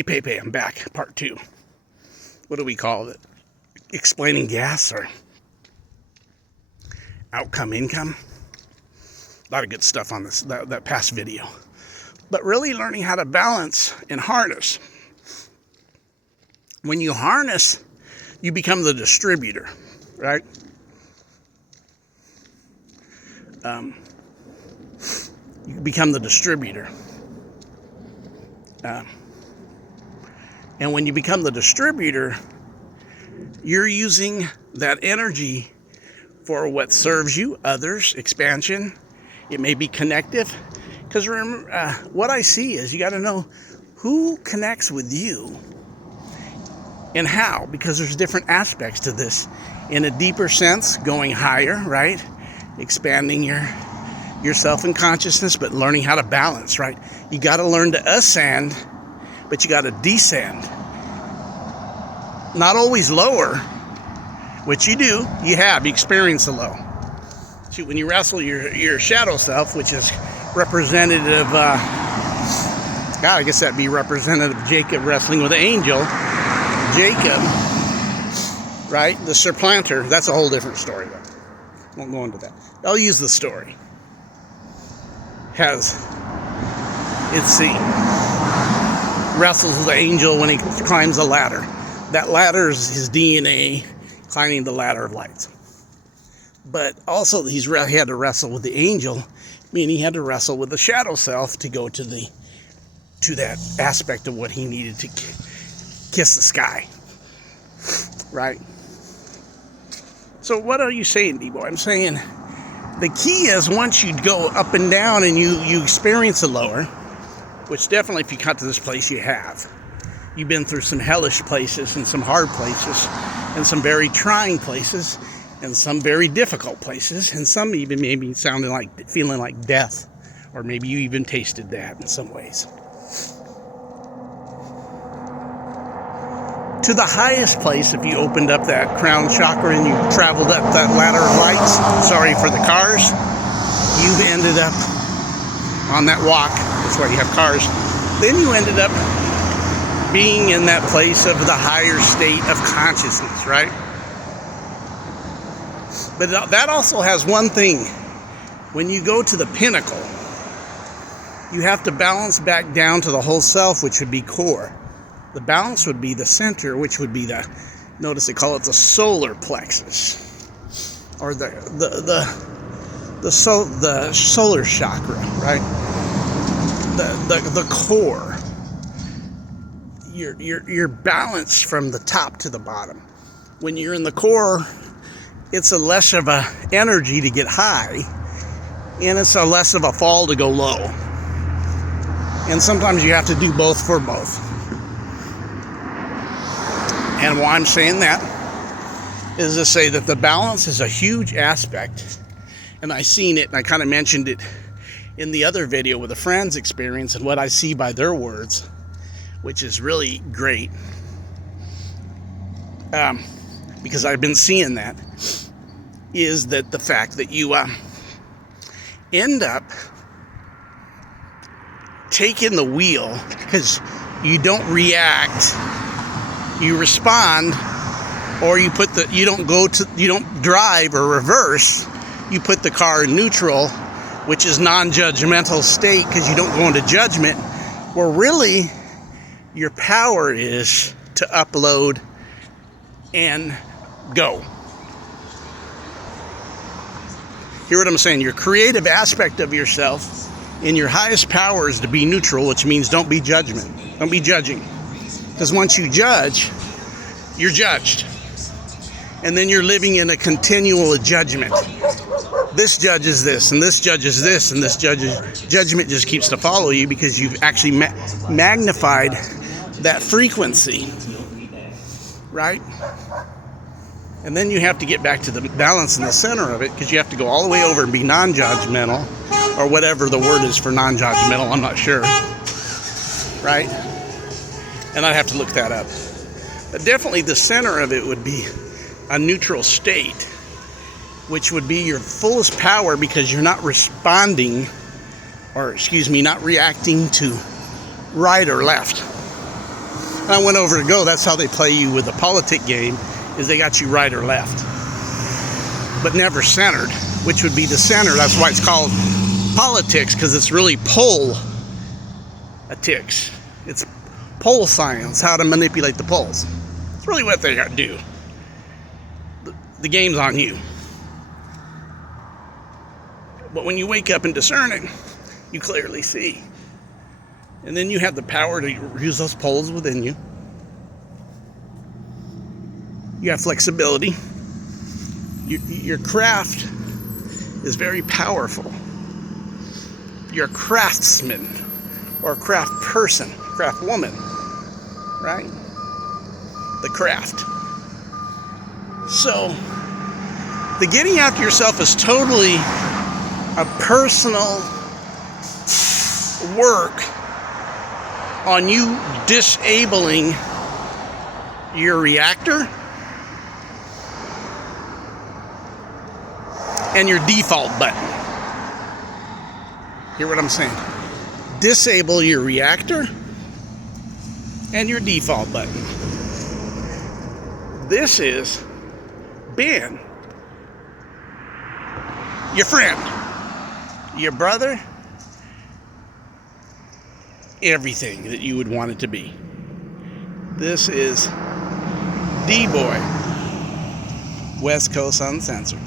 Pay. I'm back. Part 2. What do we call it? Explaining gas or outcome income. A lot of good stuff on this that past video. But really learning how to balance and harness. When you harness, you become the distributor, right? You become the distributor. And when you become the distributor, you're using that energy for what serves you, others, expansion. It may be connective. Because remember, what I see is you got to know who connects with you and how. Because there's different aspects to this. In a deeper sense, going higher, right? Expanding yourself in consciousness, but learning how to balance, right? You got to learn to ascend, but you got to descend. Not always lower, which you do. You experience the low. See, when you wrestle your shadow self, which is representative, I guess that'd be representative Jacob wrestling with an angel. Jacob, right? The supplanter, that's a whole different story, though. Won't go into that. I'll use the story. Wrestles with the angel when he climbs a ladder. That ladder is his DNA climbing the ladder of light. But also he had to wrestle with the angel, meaning he had to wrestle with the shadow self to go to that aspect of what he needed to kiss the sky. Right? So what are you saying, D-Boy? I'm saying the key is once you go up and down and you experience the lower, which definitely if you got to this place you have. You've been through some hellish places and some hard places and some very trying places and some very difficult places and some even maybe feeling like death, or maybe you even tasted that in some ways. To the highest place, if you opened up that crown chakra and you traveled up that ladder of lights, sorry for the cars, you've ended up on that walk. That's why you have cars. Then you ended up being in that place of the higher state of consciousness, right? But that also has one thing. When you go to the pinnacle, you have to balance back down to the whole self, which would be core. The balance would be the center, which would be notice they call it the solar plexus, or the solar chakra, right? The core. You're balanced from the top to the bottom. When you're in the core, it's a less of a energy to get high, and it's a less of a fall to go low. And sometimes you have to do both for both. And why I'm saying that is to say that the balance is a huge aspect. And I seen it, and I kind of mentioned it in the other video with a friend's experience and what I see by their words, which is really great. Because I've been seeing that, is that the fact that you end up taking the wheel because you don't react. You respond, or you don't drive or reverse. You put the car in neutral, which is non-judgmental state because you don't go into judgment, where really your power is to upload and go. Hear what I'm saying? Your creative aspect of yourself in your highest power is to be neutral, which means don't be judgment. Don't be judging. Because once you judge, you're judged. And then you're living in a continual judgment. This judges this, and this judges this, and this judgment just keeps to follow you because you've actually magnified that frequency. Right? And then you have to get back to the balance in the center of it because you have to go all the way over and be non-judgmental, or whatever the word is for non-judgmental, I'm not sure. Right? And I'd have to look that up. But definitely the center of it would be a neutral state, which would be your fullest power because you're not responding, or not reacting to right or left. I went over to Go. That's how they play you with a politic game, is they got you right or left, but never centered, which would be the center. That's why it's called politics, because it's really politics. It's pole science, how to manipulate the poles. It's really what they got to do. The game's on you. But when you wake up and discern it, you clearly see. And then you have the power to use those poles within you. You have flexibility. Your craft is very powerful. You're a craftsman or a craft person, craft woman, right? The craft. So, the getting after yourself is totally a personal work on you disabling your reactor and your default button. Hear what I'm saying? Disable your reactor and your default button. This is Ben, your friend, your brother, everything that you would want it to be. This is D-Boy, West Coast Uncensored.